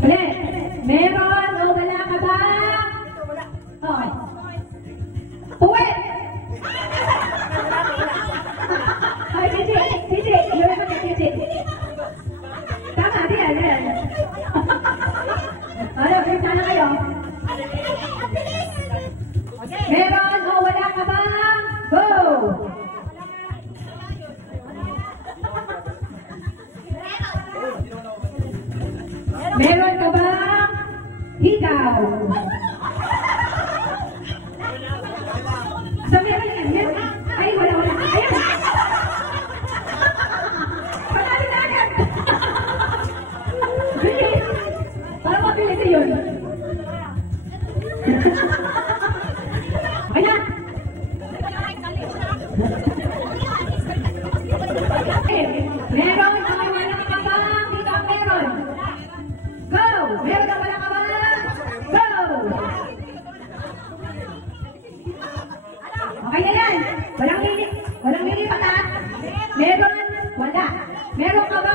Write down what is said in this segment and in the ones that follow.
Ulit. Meron o wala ka ba? Oh. Uwi. Ay, Titi. Meron ka kay Titi. Tama, diyan. Ano, bisa na kayo. Meron o wala ka ba? Go! Meron ka ba? Ikaw. So, meron yan. Ay, wala. Ayan. Patali na agad. Bilis. Para mabilis yun. Ayan. Meron o wala ka ba? Ikaw meron. Go! Meron na wala ka ba? Go! Okay na yan. Walang lilipat ha. Meron, wala. Meron ka ba?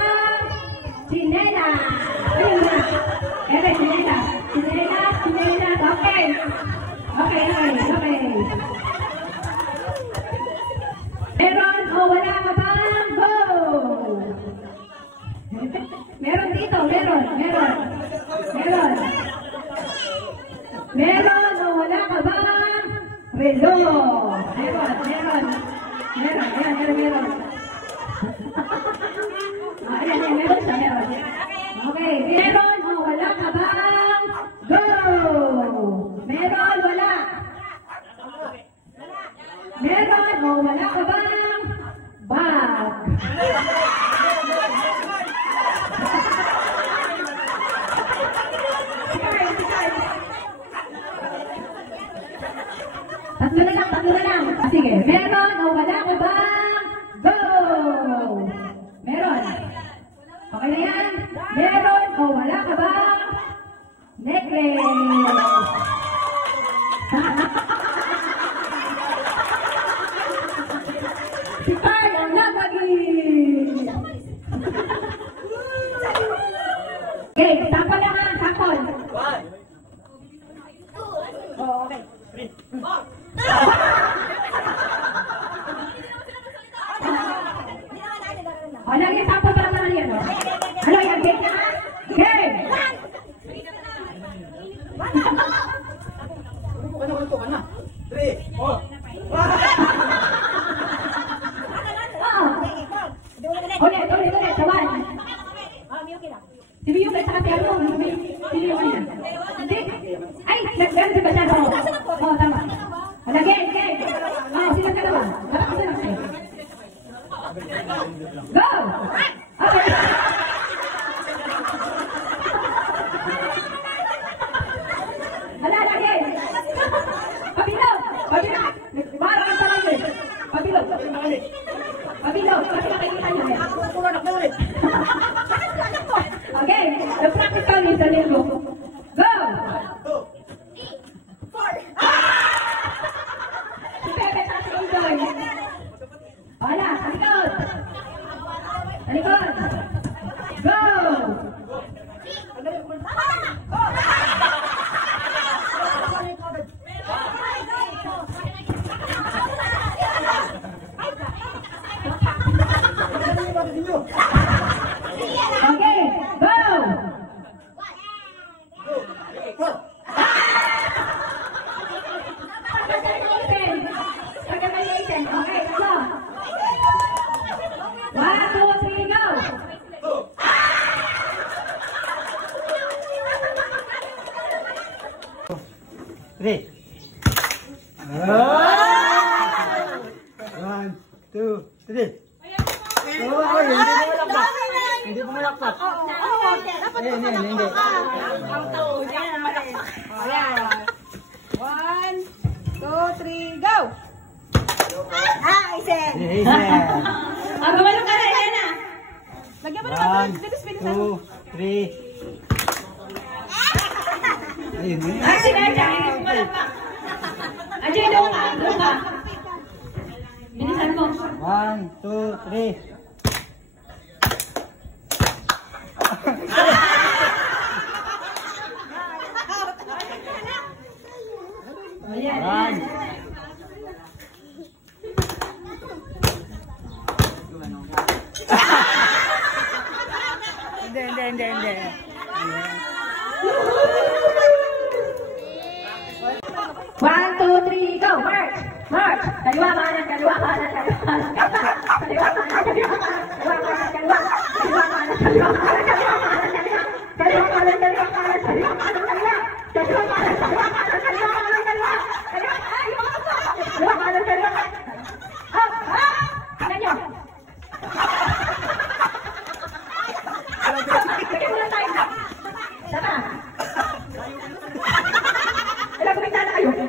Sinela. Ayun na. Ere, sinela. Sinela. Okay. Meron o wala ka ba? Go! Meron dito, meron. Meron o wala ka ba? Relo. Meron. Ayan, meron siya, meron. Okay, meron o wala ka ba? Go! Meron, wala. Meron o wala ka ba? Bag. Tatlo na lang. Sige, meron o wala ka ba? Go! Meron. Okay na yan? Meron o wala ka ba? Necklace. Si Carl ang nagagi. Okay, sapon na nga, sapon. Oh, okay. Ano yung sapon para naman yan? Ano yan? Game na? Game! Ano na? 3, 4. Ulit. Sawan. Si Miyuki at saka si ano? Si Miyuki yan. Ay, nag-gano'n si Bashar. Oo, tama. Game. Sino ka naman? Dapat kasi lang sa'yo. Go! Okay. Hala, game. Pabilaw. Parang ang sarang yun. Pabilaw. Kasi nakikita niyo yan. Okay, the practical is a little. Go! 2, 3, 4. Si Pepe at si Indoy. Wala, sa likod. Go! Okay, go! Pagkakalitin. Okay, go! 1, 2, 3, go! Three. 1, 2, 3. Hindi mo malakpak. Hindi. Ang tao niya malakpak. Ayan. 1, 2, 3, go! Isen! Gawalo ka na, Elena. Lagyan mo naman. 1, 2, 3. Ayun. Ay, si Erja, hindi mo malakpak. Ajay, doon ka. Bilisan mo. 1, 2, 3. March! Kaliwa, kanan, kaliwa, kanan, kaliwa, kanan, kaliwa, kanan, kaliwa, kanan, kaliwa, kanan, kaliwa, kanan, kaliwa, kanan, kaliwa, kanan, kaliwa, kanan, kaliwa, kanan, kaliwa, kanan, kaliwa, kanan, kaliwa, kanan, kaliwa, kanan, kaliwa, kanan, kaliwa, kaliwa, kanan, kaliwa, up, up! Tingnan nyo. Bigyan mo ng time na. Sama. Alam ko, bigyan na kayo. 1,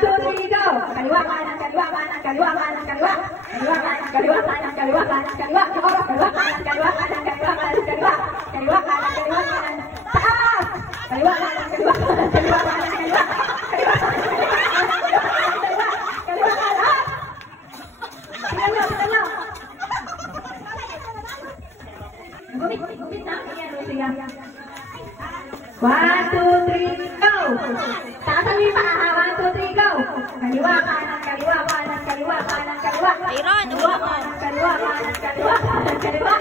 2, 3, go! Kaliwa, kanan, kaliwa, kanan, kaliwa, kanan, kaliwa. Kaliwa, kanan, kaliwa, kanan, kaliwa, kanan, kaliwa. Oras, kaliwa, kanan, kaliwa, kanan, kaliwa, kanan, kaliwa. Kaliwa, kanan, kaliwa, kanan. Taas! Kaliwa, kanan, kaliwa, kanan, kaliwa, kanan, kaliwa. Kaliwa, kanan, kaliwa, kanan, kaliwa, kanan, kaliwa. Kaliwa, kanan. Tingnan nyo, tingnan nyo. Gumit na. Sige. 1, 2, 3, go! Taasan mo yung paa. 1, 2, 3, go! Kaliwa, kanan, kaliwa, kanan, kaliwa, kanan, kaliwa. Aaron, Kaliwa, kanan, kaliwa, kanan, kaliwa, kanan, kaliwa.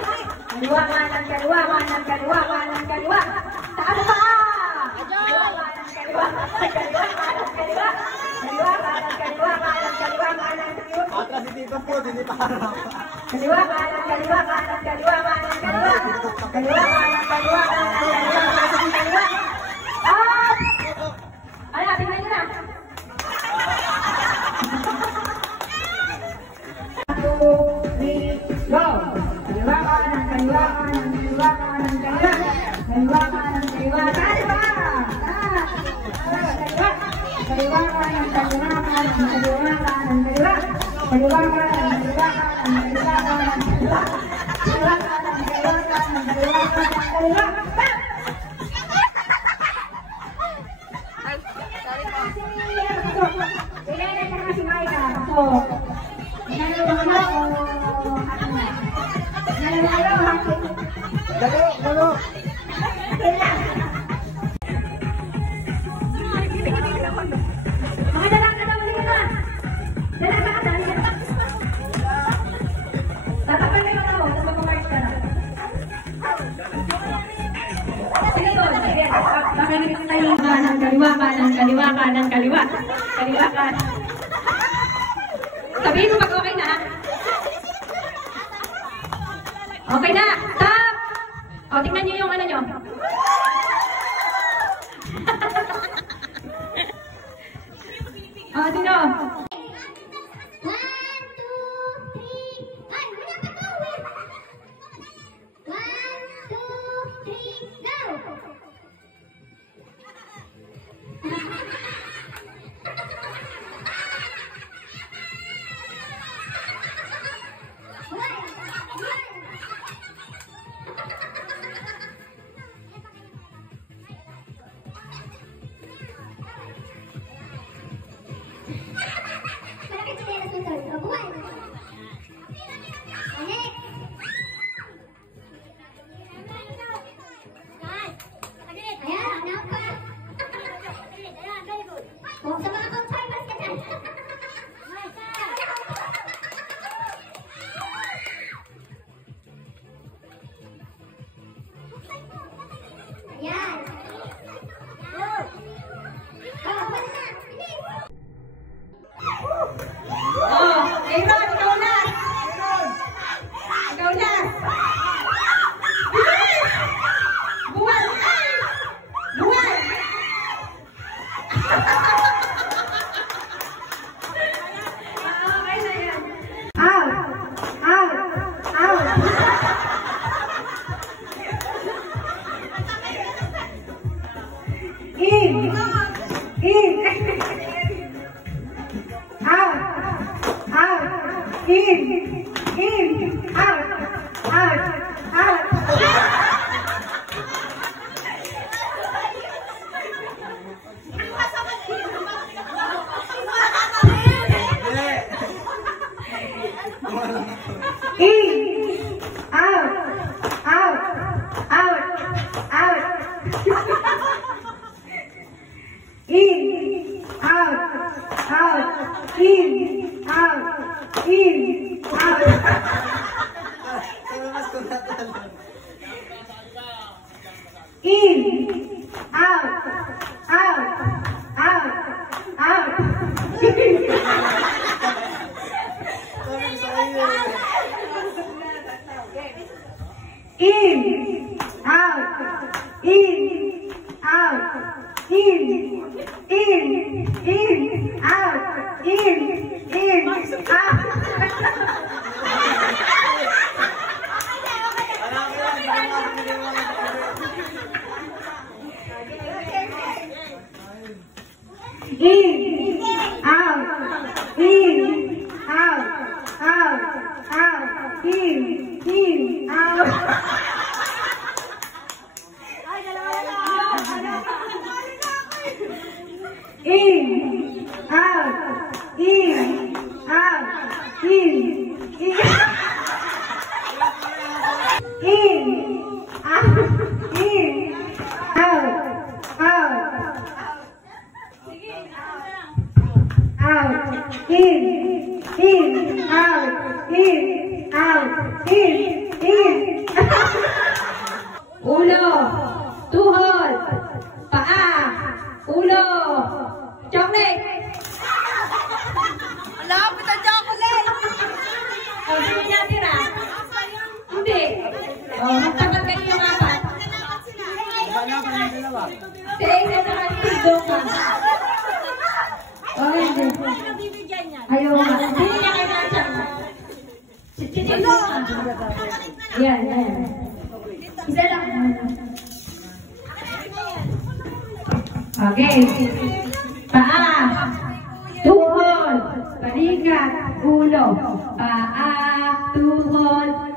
Kaliwa, kanan, kaliwa, kanan, kaliwa, kanan, kaliwa. Taas mo paa! Kaliwa, kanan, kaliwa, kanan, kaliwa, kanan, kaliwa. Kaliwa, kanan, kaliwa, kanan, kaliwa, kanan, kaliwa. Atras si Tito po, hindi pa harap. Kaliwa, kanan, kaliwa, kanan, kaliwa, kanan, kaliwa. Kaliwa, kanan, kaliwa, kanan, kaliwa, kanan, kaliwa. Up! Ala, tingnan nyo na. 1, 2, 3, go! Kaliwa, kanan, kaliwa, kanan, kaliwa, kanan, kaliwa. Kaliwa, kanan, kaliwa, kaliwa. Kaliwa, kanan, kaliwa, kanan, kaliwa, kanan, kaliwa. Kaliwa, kanan, kaliwa, kanan, kaliwa, kanan, kaliwa. Kaliwa, kanan, kaliwa, kanan, kaliwa, kanan, kaliwa. Ilan na kasi Maika. So, nanalo o ano na? Nanalo o hati? Dalo! Kailan? Mga dalaga na muli na. Dalaga ka dali. Tatapan na yung ako. Tapos mag-march ka na. Sige ko. Sige. Makinig tayo. Kanan, kaliwa, kanan, kaliwa, kanan, kaliwa. Kaliwa, kanan. Sabihin mo pag okay na. Okay na. Stop! O, tingnan nyo yung ano nyo. O, sino? 1, 2, 3, ay, wala pa to! 1, 2, 3, go! Malaki sila na susunod. O, buwan. Balik. Ayan, nampa. O, sa mga conformers ka dyan. Ayan. Oh, buwan na. Bilis. Oh, Aaron, ikaw na! Ikaw na! Bilis! Buwan! Ay! Buwan! Okay na yan. Out! Out! Out! In! In! Out, out, in, out, out, out. In, out, out, out, out. In, out, out, in, out. In, out, out, out, out. out, in, out, in, out. In, out, out, in, out. In, out, in, out, in. Ulo, tuhod, paa, ulo, chocolate. Wala, puta chocolate. Sino natira? Hindi. Magtapat kayo yung apat. Si Aiden na nagtindo ka. Hindi. Ayaw nga. Hindi niya kayo natsak. Titindo ka. Yan. Isa lang. Okay. Paa. Tuhod. Balikat. Ulo. Paa. Tuhod.